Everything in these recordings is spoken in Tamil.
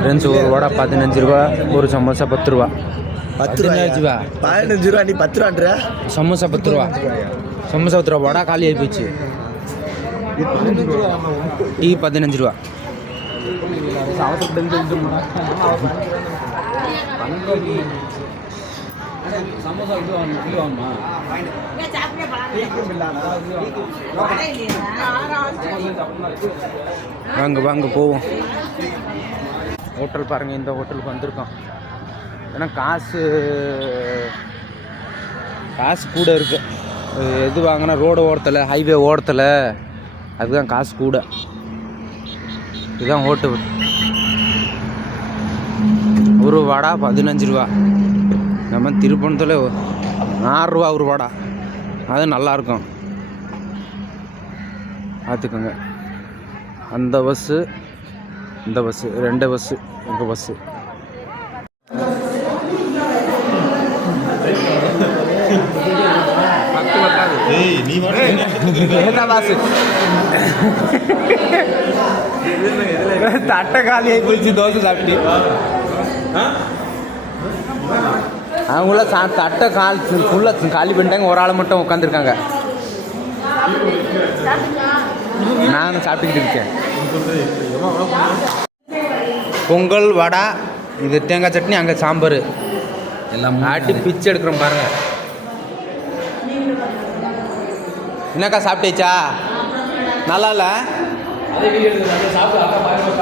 ஃப்ரெண்ட்ஸ் ஒரு வடை பதினஞ்சு ரூபா ஒரு சமோசா பத்து ரூபா. பத்து ரூபா. பதினஞ்சு ரூபா நீ பத்து ரூபான்ற? சமோசா பத்து ரூபா. சமோசா பத்து ரூபா. வடை காலி ஆகி போச்சு. டீ பதினஞ்சு ரூபா. வாங்க வாங்க போவோம். ஹோட்டல் பாருங்க இந்த ஹோட்டலுக்கு வந்திருக்கோம். ஏன்னா காசு காசு கூட இருக்கு. எது வாங்கினா ரோடு ஓரத்தில் ஹைவே ஓரத்தில் அதுதான் காசு கூட. இதுதான் ஹோட்டல். ஒரு வடா பதினஞ்சு ரூபா. நம்ம திருப்பணத்தில் ஆறு ரூபா ஒரு வடை அது நல்லாயிருக்கும் பார்த்துக்கோங்க. அந்த பஸ்ஸு இந்த பஸ்ஸு ரெண்டு பஸ்ஸு எங்கள் பஸ்ஸு தட்டை காலி ஆகி போச்சு தோசை சாப்பிட்டு. அவங்கள சா தட்டை கால் ஃபுல்லாக காலி பண்ணிட்டாங்க. ஒரு ஆள் மட்டும் உட்காந்துருக்காங்க நானும் சாப்பிட்டுக்கிட்டு இருக்கேன். பொங்கல் வடை இது தேங்காய் சட்னி அங்கே சாம்பார். எல்லாம் ஆட்டி பிச்சு எடுக்கிறோம் பாருங்க. என்னக்கா சாப்பிட்டேச்சா? நல்லா இல்லை?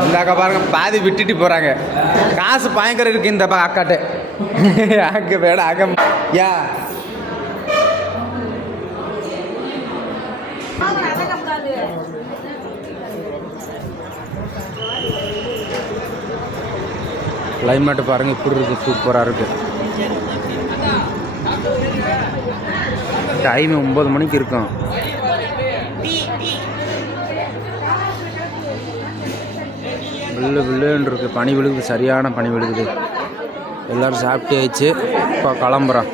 இந்த அக்கா பாருங்க பாதி விட்டுட்டு போறாங்க. காசு பயங்கரம் இருக்கு இந்த அக்காட்ட. அங்கே வேட அக யா. கிளைமேட் பாருங்க இப்படி இருக்கு சூப்பராக இருக்கு. டைம் ஒன்பது மணிக்கு இருக்கும். வில்லு வில்லுன்னு இருக்கு. பனி விழுகுது சரியான பனி விழுகுது. எல்லாரும் சாப்பிட்டு ஆயிடுச்சு இப்போ கிளம்புறோம்.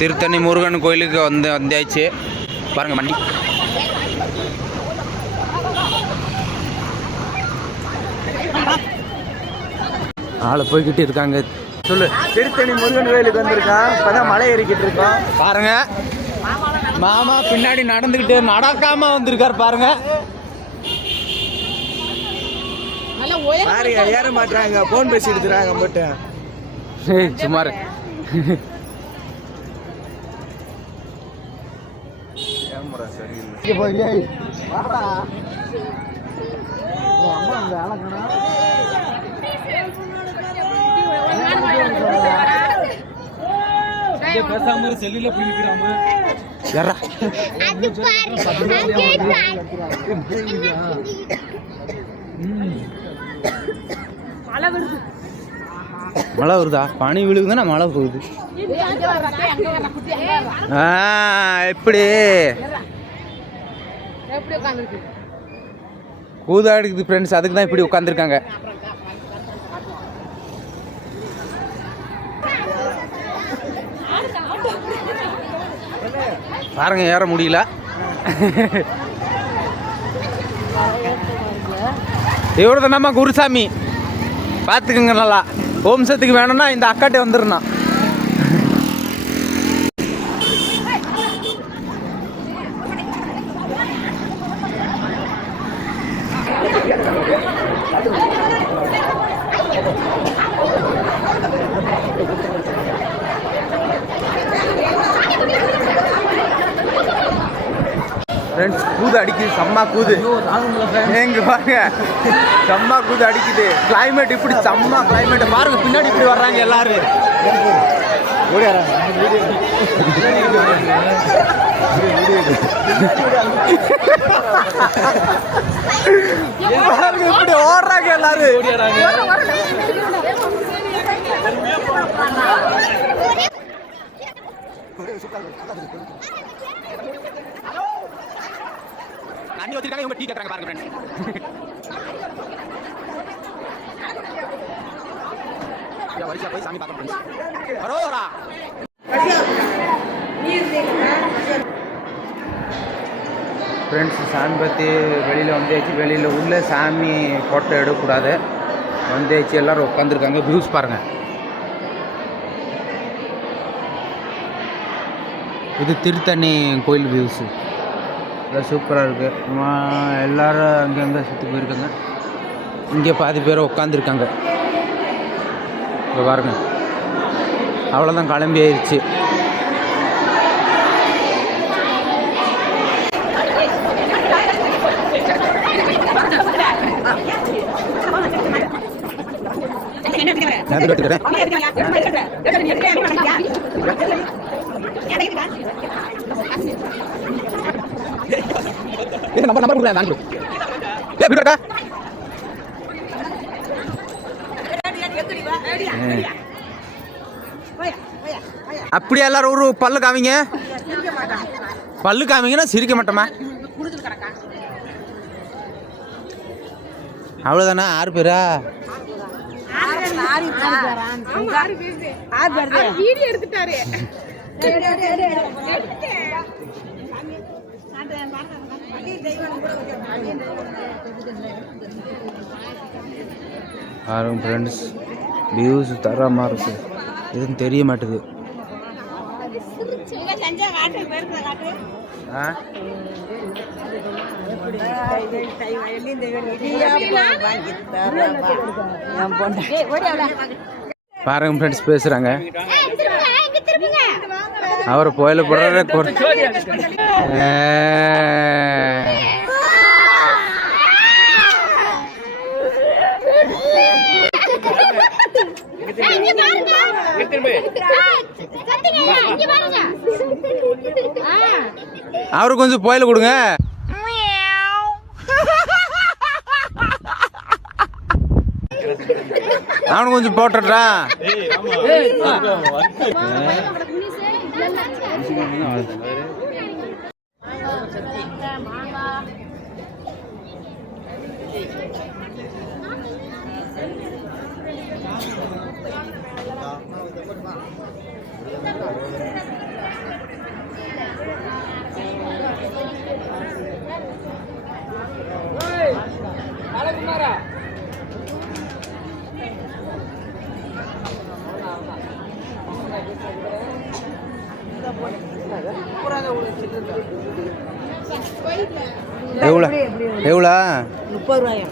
திருத்தணி முருகன் கோயிலுக்கு வந்து வந்தாச்சு. பாருங்க வண்டி ஆளை போய்கிட்டு இருக்காங்க. சொல்லு. திருத்தணி முருகன் கோயிலுக்கு வந்திருக்கான் இப்பதான் மலை ஏறிக்கிட்டு இருக்கோம் பாருங்க. மாமா பின்னாடி நடந்துக்கிட்டு நடக்காம வந்திருக்காரு பாருங்க. பாருங்க ஏற மாட்டாங்க போன் பேசி எடுத்துறாங்க மட்டும் ஏய், சும்மா இரு. ஏறா. மழை வருதா. பனி விழுகுதுன்னா மழை போகுது. ஆ எப்படி? கூதாடுக்குது ஃப்ரெண்ட்ஸ் அதுக்கு தான் இப்படி உட்காந்துருக்காங்க. பாருங்க ஏற முடியல. இவரது நம்ம குருசாமி. பார்த்துக்குங்க நல்லா. ஓம்சத்துக்கு வேணும்னா இந்த அக்காட்டே வந்துடணும் ஃப்ரெண்ட்ஸ் கூது அடிக்குது செம்ம கூது. எங்க பாருங்க. செம்ம கூது அடிக்குது. கிளைமேட் இப்படி செம்ம கிளைமேட் பாருங்க பின்னாடி இப்படி வர்றாங்க எல்லாரும். பாருங்க இப்படி ஓடுறாங்க எல்லாரும். தண்ணி வச்சிருக்காங்க இவங்க டீ கேட்கறாங்க பாருங்க ஃப்ரெண்ட்ஸ் வரிசையா போய் சாமி பார்க்க ஃப்ரெண்ட்ஸ் பரோரா ஃப்ரெண்ட்ஸ் சாமி பற்றி வெளியில் வந்தாச்சு வெளியில் உள்ள சாமி ஃபோட்டோ எடுக்கக்கூடாது. வந்தாச்சு எல்லோரும் உட்காந்துருக்காங்க வியூஸ் பாருங்கள் இது திருத்தணி கோயில் வியூஸு எல்லாம் சூப்பராக இருக்குது எல்லோரும் அங்கங்கே சுற்றி போயிருக்காங்க. இங்கே பாதி பேர் உட்காந்துருக்காங்க இங்கே பாருங்க. அவ்வளோதான் கிளம்பி ஆயிடுச்சு நான் ஏ ஏய் நம்பர் நம்பர் கொடுங்க வாங்கி ஏ வீடு இருக்கா அப்படியே எல்லாரும் ஒரு பல்லு காமிங்க பல்லு காமிங்கன்னா சிரிக்க மாட்டோமா அவ்வளோதானா ஆறு பேரா வீடியோ எடுத்துட்டாரு பாருங்க ஃப்ரெண்ட்ஸ் வியூஸ் தரமாக இருக்கு. எதுவும் தெரிய மாட்டுது. பாருங்க ஃப்ரெண்ட்ஸ் பேசுகிறாங்க அவர் போயில போடுற அவரு கொஞ்சம் போயில கொடுங்க. அவனுக்கு கொஞ்சம் போட்டுறா எவ்வளோ? எவ்வளோ? முப்பது ரூபாயா?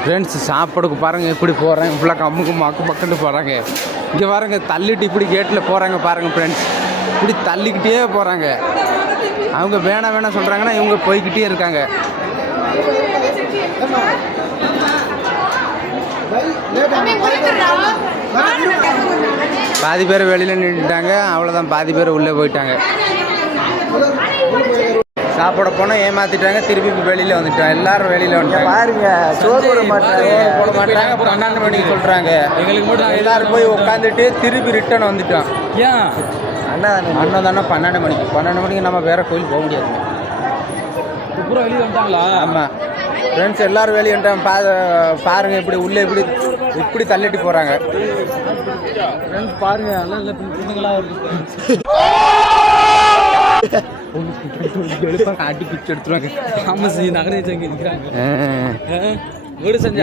ஃப்ரெண்ட்ஸ் சாப்பாடுக்கு பாருங்கள் எப்படி போகிறாங்க ஃபுல்லாக கம்முக்கு மக்கு பக்கத்து போகிறாங்க இங்கே பாருங்கள் தள்ளிட்டு இப்படி கேட்டில் போகிறாங்க பாருங்கள் ஃப்ரெண்ட்ஸ் இப்படி தள்ளிக்கிட்டே போகிறாங்க அவங்க வேணாம் வேணாம் சொல்கிறாங்கன்னா இவங்க போய்கிட்டே இருக்காங்க. பாதி பேர் வெளியில் நின்றுட்டாங்க அவ்வளோதான் பாதி பேர் உள்ளே போயிட்டாங்க. சாப்பிட போனால் ஏமாத்திட்டாங்க திருப்பி வெளியில் வந்துட்டோம். எல்லாரும் வெளியில் வந்துட்டாங்க. பாருங்க சோறு போட மாட்டாங்க. போட மாட்டாங்க. அப்புறம் பன்னெண்டு மணிக்கு சொல்றாங்க. எங்களுக்கு மட்டும் எல்லாரும் போய் உட்காந்துட்டு திருப்பி ரிட்டர்ன் வந்துட்டோம். ஏன்? அண்ணா அண்ணன் தானே பன்னெண்டு மணிக்கு. பன்னெண்டு மணிக்கு நம்ம வேற கோயில் போக முடியாது. பூரா வெளியே வந்துட்டாங்களா? ஆமாம் ஃப்ரெண்ட்ஸ் எல்லாரும் வெளியே வந்துட்டாங்க. பா பாருங்க இப்படி உள்ளே இப்படி இப்படி தள்ளிட்டு போகிறாங்க ஃப்ரெண்ட்ஸ் பாருங்க எல்லாம் இல்லை பொண்ணுங்களா இருக்கு அடி பிச்சு எடுத்துருவாங்க சி நகரேஜ் அங்கே நிற்கிறாங்க வீடு செஞ்சு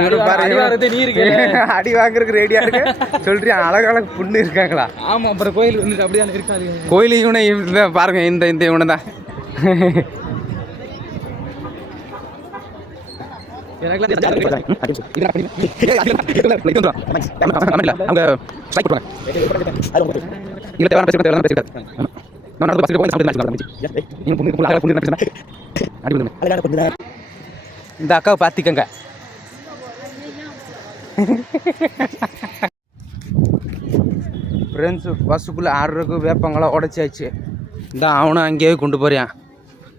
அடி வாங்குறதுக்கு ரெடியா இருக்கு சொல்றியா அழகழகு புண்ணு இருக்காங்களா ஆமா அப்புறம் கோயில் வந்துட்டு அப்படியே இருக்காரு கோயில் இவனை பாருங்க இந்த இந்த இவனை தான் இந்த அக்காவை பார்த்திக்கங்க ஃப்ரெண்ட்ஸ் பஸ்ஸுக்குள்ளே ஆடுறதுக்கு வேப்பங்களாம் உடச்சாச்சு இந்த அவனும் அங்கேயே கொண்டு போறியான்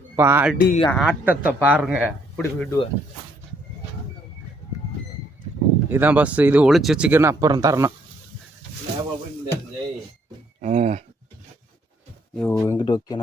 இப்போ அடி ஆட்டத்தை பாருங்க இப்படி விடுவேன் இதான் பஸ் இது ஒழிச்சு வச்சுக்கிறேன்னு அப்புறம் தரணும் ஆ ಇವು ಇಂಗ್ಡೊಕ್ಕಿನ